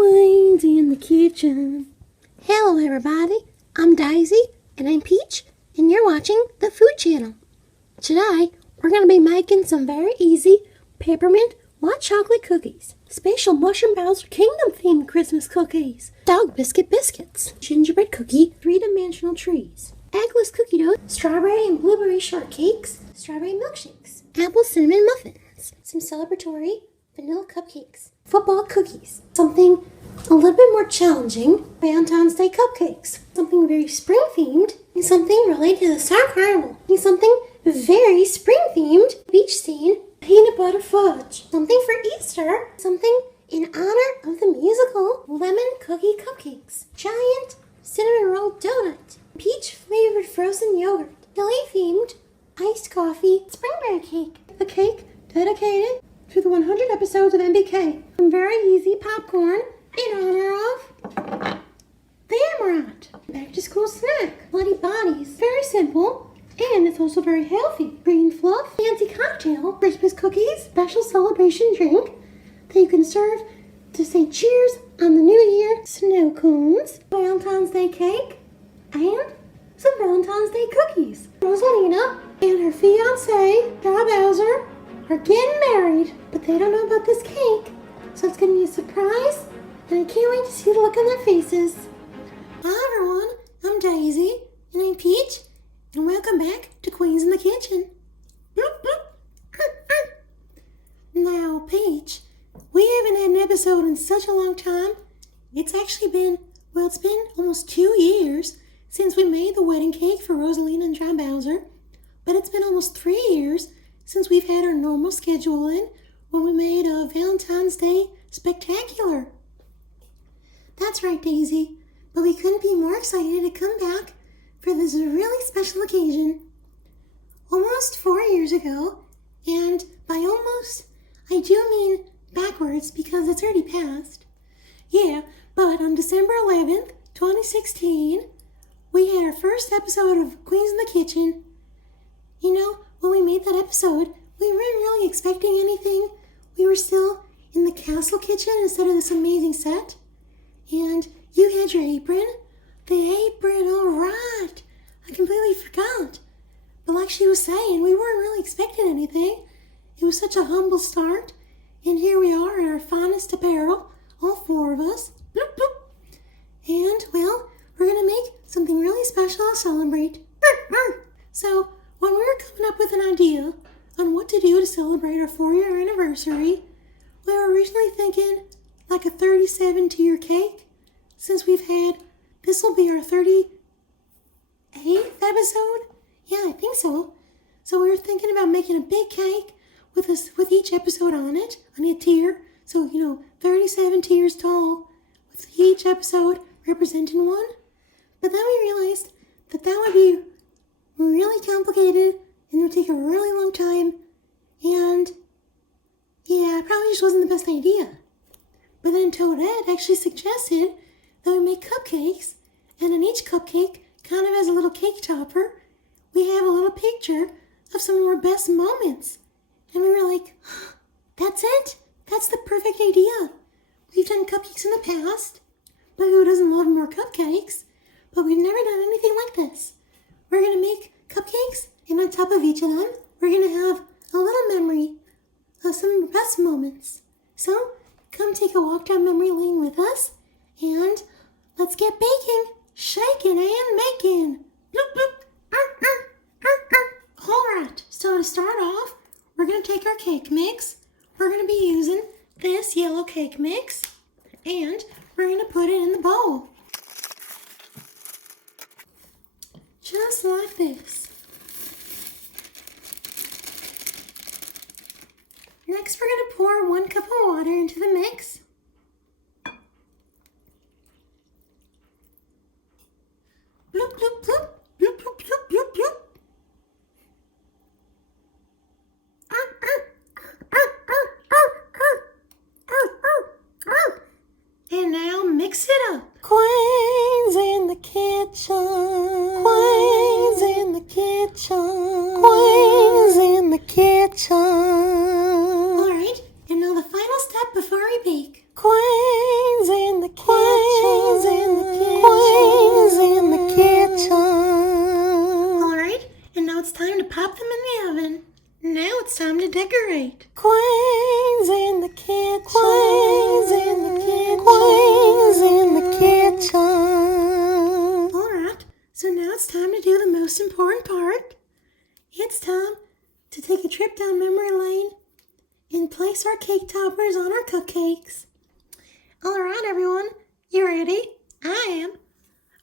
Queens in the kitchen. Hello everybody, I'm Daisy, and I'm Peach, and you're watching the Food Channel. Today, we're going to be making some very easy peppermint white chocolate cookies, special Mushroom Bowser Kingdom themed Christmas cookies, dog biscuits, gingerbread cookie, three-dimensional trees, eggless cookie dough, strawberry and blueberry shortcakes, strawberry milkshakes, apple cinnamon muffins, some celebratory vanilla cupcakes, football cookies, something a little bit more challenging, Valentine's Day cupcakes, something very spring themed, and something related to the Star Carnival, and something very spring themed, beach scene, peanut butter fudge, something for Easter, something in honor of the musical lemon cookie cupcakes, giant cinnamon roll donut, peach flavored frozen yogurt, Pillie themed iced coffee springberry cake, a cake dedicated to the 100 episodes of MBK, some very easy popcorn in honor of the Amaranth, back to school snack, Bloody Bodies, very simple, and it's also very healthy, green fluff, fancy cocktail, Christmas cookies, special celebration drink that you can serve to say cheers on the new year, snow cones, Valentine's Day cake, and some Valentine's Day cookies. Rosalina and her fiance, Rob Bowser, are getting married, but they don't know about this cake, so it's going to be a surprise, and I can't wait to see the look on their faces. Hi everyone, I'm Daisy, and I'm Peach, and welcome back to Queens in the Kitchen. Bloop, bloop. Now, Peach, we haven't had an episode in such a long time. It's actually been almost 2 years since we made the wedding cake for Rosalina and John Bowser, but it's been almost 3 years since we've had our normal schedule in when we made a Valentine's Day spectacular. That's right, Daisy, but we couldn't be more excited to come back for this really special occasion. Almost 4 years ago, and by almost, I do mean backwards because it's already passed. Yeah, but on December 11th, 2016, we had our first episode of Queens in the Kitchen. You know, when we made that episode, we weren't really expecting anything. We were still in the castle kitchen instead of this amazing set. And you had your apron. The apron, all right. I completely forgot. But like she was saying, we weren't really expecting anything. It was such a humble start. And here we are in our finest apparel, all four of us. Bloop, bloop. And, well, we're going to make something really special to celebrate. So, when we were coming up with an idea on what to do to celebrate our 4-year anniversary, we were originally thinking like a 37-tier cake, since this will be our 38th episode? Yeah, I think so. So we were thinking about making a big cake with each episode on it, on a tier. So, 37 tiers tall, with each episode representing one. But then we realized that would be really complicated and it would take a really long time. And yeah, it probably just wasn't the best idea. But then Toadette actually suggested that we make cupcakes, and on each cupcake, kind of as a little cake topper, we have a little picture of some of our best moments. And we were like, that's it. That's the perfect idea. We've done cupcakes in the past, but who doesn't love more cupcakes? But we've never done anything like this. We're going to make cupcakes, and on top of each of them, we're going to have a little memory of some of our best moments. So, come take a walk down memory lane with us, and let's get baking, shaking, and making. Bloop, bloop. All right, so to start off, we're going to take our cake mix. We're going to be using this yellow cake mix, and we're going to put it in the bowl. Just like this. Next, we're going to pour 1 cup of water into the mix. Bloop, bloop, bloop. Bloop, bloop, bloop, bloop, bloop. And now mix it up. Queens in the kitchen. Queens in the kitchen. Queens in the kitchen. All right, and now the final step before we bake. cake toppers on our cupcakes. All right, everyone, you ready? I am.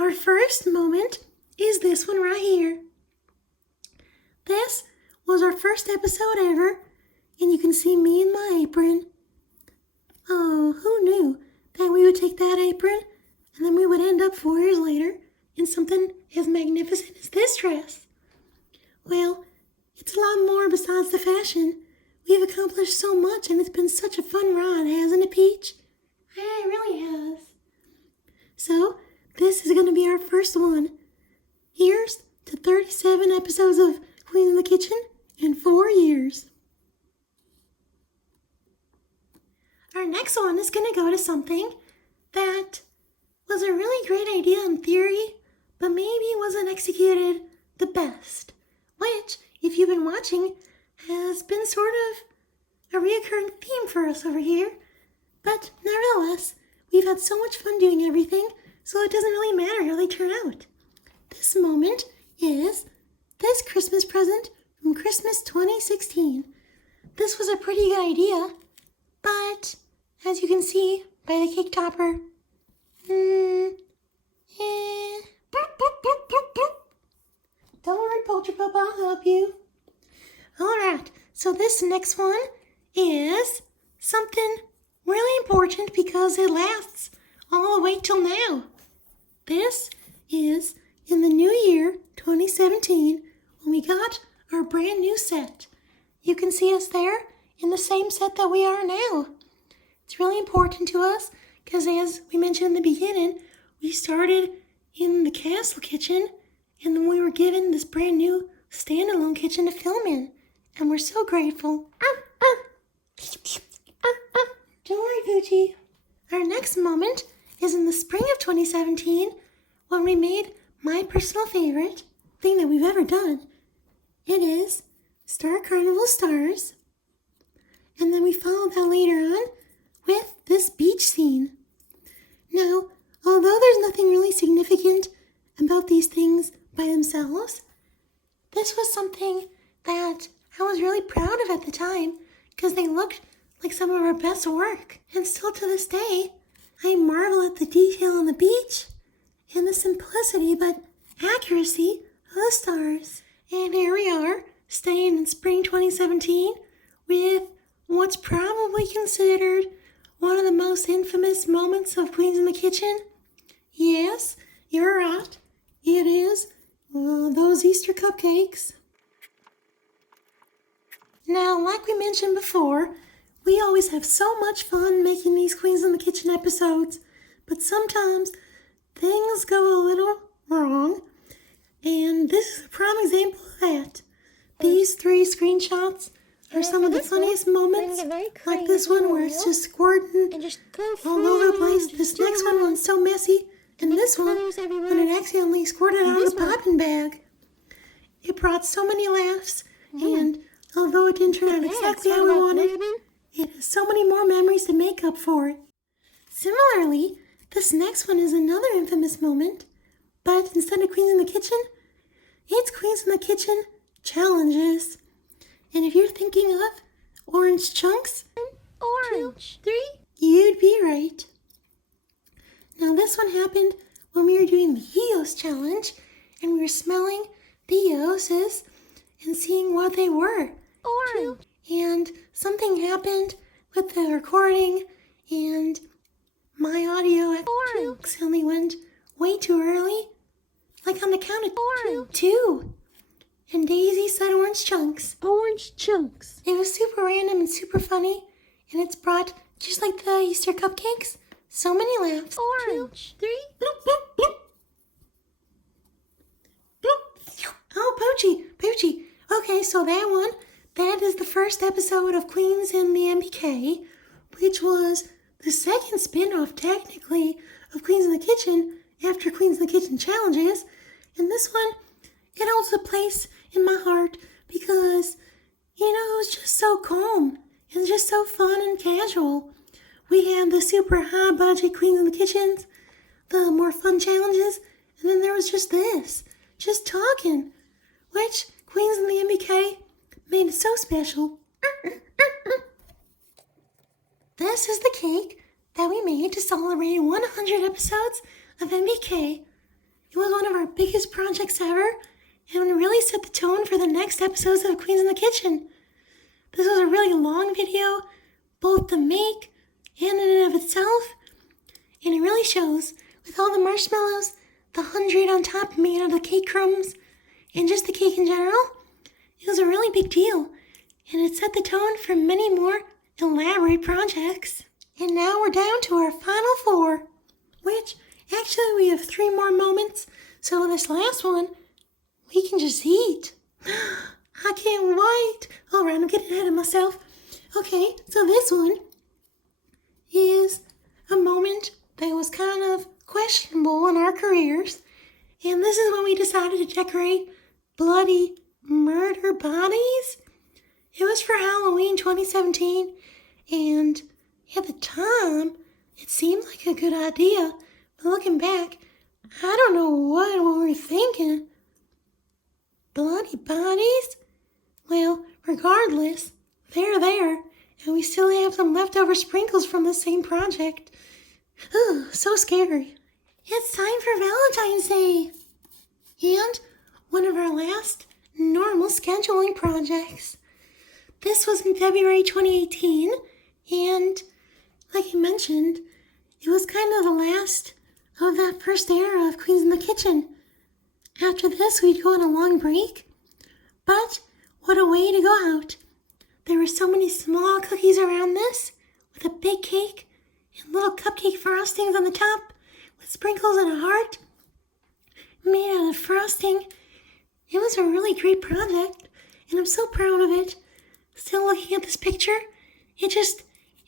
Our first moment is this one right here. This was our first episode ever, and you can see me in my apron. Oh, who knew that we would take that apron and then we would end up 4 years later in something as magnificent as this dress? Well, it's a lot more besides the fashion. We've accomplished so much, and it's been such a fun ride, hasn't it, Peach? Yeah, it really has. So, this is going to be our first one. Here's to 37 episodes of Queen in the Kitchen in 4 years. Our next one is going to go to something that was a really great idea in theory, but maybe wasn't executed the best, which, if you've been watching, has been sort of a reoccurring theme for us over here. But nevertheless, we've had so much fun doing everything, so it doesn't really matter how they turn out. This moment is this Christmas present from Christmas 2016. This was a pretty good idea, but as you can see by the cake topper, Don't worry, Polterpup, I'll help you. Alright, so this next one is something really important because it lasts all the way till now. This is in the new year, 2017, when we got our brand new set. You can see us there in the same set that we are now. It's really important to us because, as we mentioned in the beginning, we started in the castle kitchen and then we were given this brand new standalone kitchen to film in. And we're so grateful. Don't worry, Poochy. Our next moment is in the spring of 2017 when we made my personal favorite thing that we've ever done. It is Star Carnival Stars. And then we followed that later on with this beach scene. Now, although there's nothing really significant about these things by themselves, this was something that I was really proud of at the time because they looked like some of our best work. And still to this day, I marvel at the detail on the beach and the simplicity but accuracy of the stars. And here we are, staying in spring 2017 with what's probably considered one of the most infamous moments of Queens in the Kitchen. Yes, you're right. It is those Easter cupcakes. Now, like we mentioned before, we always have so much fun making these Queens in the Kitchen episodes, but sometimes things go a little wrong, and this is a prime example of that. These 3 screenshots are some of the funniest moments, like this one where it's just squirting all over the place. This next one was so messy, and this one when it accidentally squirted out of the popping bag. It brought so many laughs, and although it didn't turn out exactly how we wanted, it has so many more memories to make up for it. Similarly, this next one is another infamous moment, but instead of Queens in the Kitchen, it's Queens in the Kitchen Challenges. And if you're thinking of orange chunks, 1, 2, 3, you'd be right. Now this one happened when we were doing the Eos challenge, and we were smelling the Eoses and seeing what they were. Orange. And something happened with the recording, and my audio accidentally went way too early, like on the count of 2. And Daisy said orange chunks. Orange chunks. It was super random and super funny, and it's brought, just like the Easter cupcakes, so many laughs. Orange. 2, 3. Bloop, bloop, bloop. Bloop. Oh, Poochy. Okay, so that is the first episode of Queens in the MBK, which was the second spin-off, technically, of Queens in the Kitchen after Queens in the Kitchen Challenges. And this one, it holds a place in my heart because, it was just so calm and just so fun and casual. We had the super high-budget Queens in the Kitchens, the more fun challenges, and then there was just this, just talking, which Queens in the MBK made it so special. This is the cake that we made to celebrate 100 episodes of MBK. It was one of our biggest projects ever, and really set the tone for the next episodes of Queens in the Kitchen. This was a really long video, both to make and in and of itself, and it really shows with all the marshmallows, the 100 on top made out of the cake crumbs, and just the cake in general. It was a really big deal, and it set the tone for many more elaborate projects. And now we're down to our final 4, which actually we have 3 more moments, so this last one we can just eat. I can't wait. All right, I'm getting ahead of myself. Okay, so this one is a moment that was kind of questionable in our careers. And this is when we decided to decorate bloody murder bodies. It was for Halloween 2017. And at the time, it seemed like a good idea. But looking back, I don't know what we were thinking. Bloody bodies? Well, regardless, they're there, and we still have some leftover sprinkles from the same project. Ugh, so scary. It's time for Valentine's Day. And one of our last normal scheduling projects. This was in February 2018, and like I mentioned, it was kind of the last of that first era of Queens in the Kitchen. After this, we'd go on a long break. But what a way to go out. There were so many small cookies around this, with a big cake and little cupcake frostings on the top, with sprinkles and a heart made out of frosting. It was a really great project, and I'm so proud of it. Still looking at this picture, it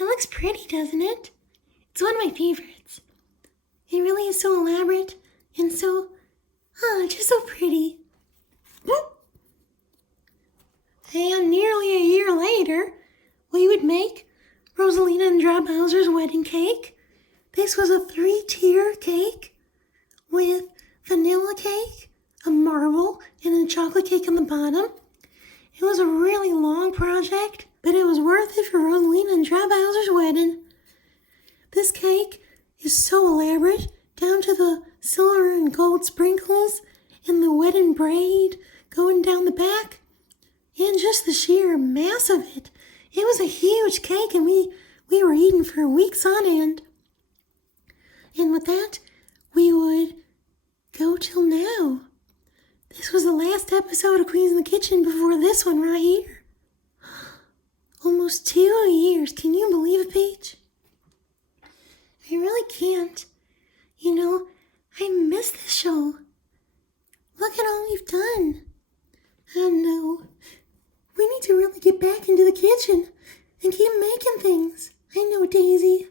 looks pretty, doesn't it? It's one of my favorites. It really is so elaborate and so, just so pretty. And nearly a year later, we would make Rosalina and Dra Bowser's wedding cake. This was a 3-tier cake with vanilla cake, a marble, and a chocolate cake on the bottom. It was a really long project, but it was worth it for Rosalina and Dra Bowser's wedding. This cake is so elaborate, down to the silver and gold sprinkles and the wedding braid going down the back, and just the sheer mass of it. It was a huge cake, and we were eating for weeks on end. And with that, we would go till now. This was the last episode of Queens in the Kitchen before this one right here. Almost 2 years. Can you believe it, Paige? I really can't. You know, I miss this show. Look at all we've done. I know. We need to really get back into the kitchen and keep making things. I know, Daisy.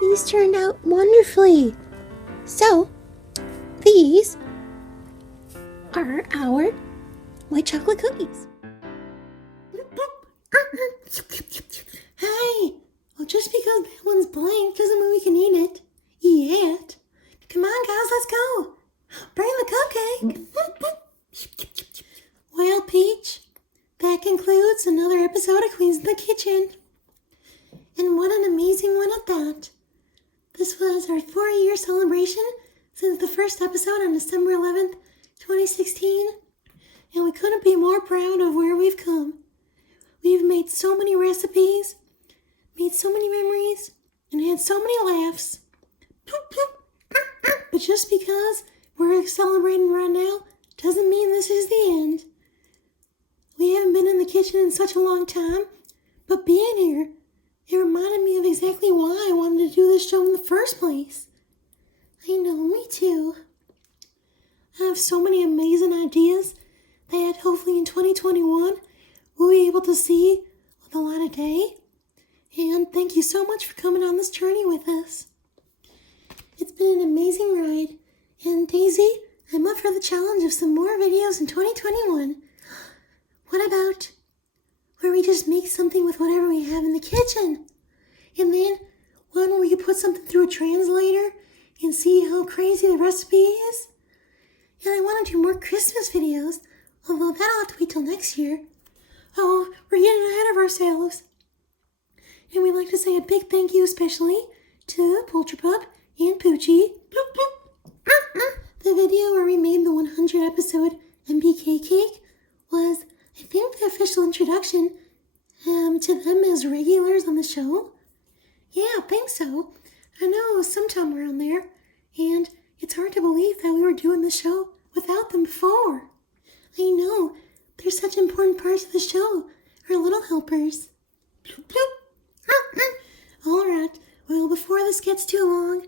These turned out wonderfully. So, these are our white chocolate cookies. Hey, well, just because that one's blank doesn't mean we can eat it yet. Come on, guys, let's go. Bring the cupcake. Well, Peach, that concludes another episode of Queens in the Kitchen. And what an amazing one at that. This was our 4-year celebration since the first episode on December 11th, 2016. And we couldn't be more proud of where we've come. We've made so many recipes, made so many memories, and had so many laughs. But just because we're celebrating right now doesn't mean this is the end. We haven't been in the kitchen in such a long time, but being here, it reminded me of exactly why I wanted to do this show in the first place. I know, me too. I have so many amazing ideas that hopefully in 2021 we'll be able to see with a light of day. And thank you so much for coming on this journey with us. It's been an amazing ride. And Daisy, I'm up for the challenge of some more videos in 2021. What about where we just make something with whatever we have in the kitchen? And then one where you put something through a translator and see how crazy the recipe is? And I want to do more Christmas videos, although that'll have to wait till next year. Oh, we're getting ahead of ourselves. And we'd like to say a big thank you especially to Polterpup and Poochy. The video where we made the 100 episode MBK cake was, I think, the official introduction to them as regulars on the show. Yeah, I think so. I know it was sometime around there, and it's hard to believe that we were doing the show without them before. I know, they're such important parts of the show, our little helpers. Alright, well, before this gets too long,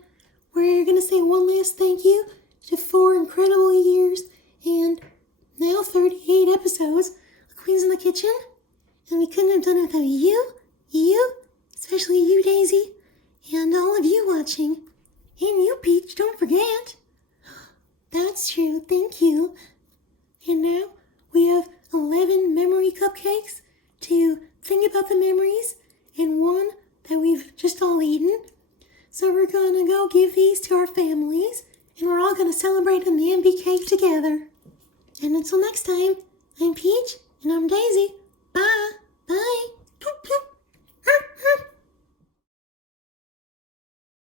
we're going to say one last thank you to 4 incredible years and now 38 episodes of Queens in the Kitchen. And we couldn't have done it without you, especially you, Daisy, and all of you watching. And you, Peach, don't forget. That's true, thank you. And now we have 11 memory cupcakes to think about the memories and one that we've just all eaten. So we're going to go give these to our families and we're all going to celebrate in the MB cake together. And until next time, I'm Peach and I'm Daisy.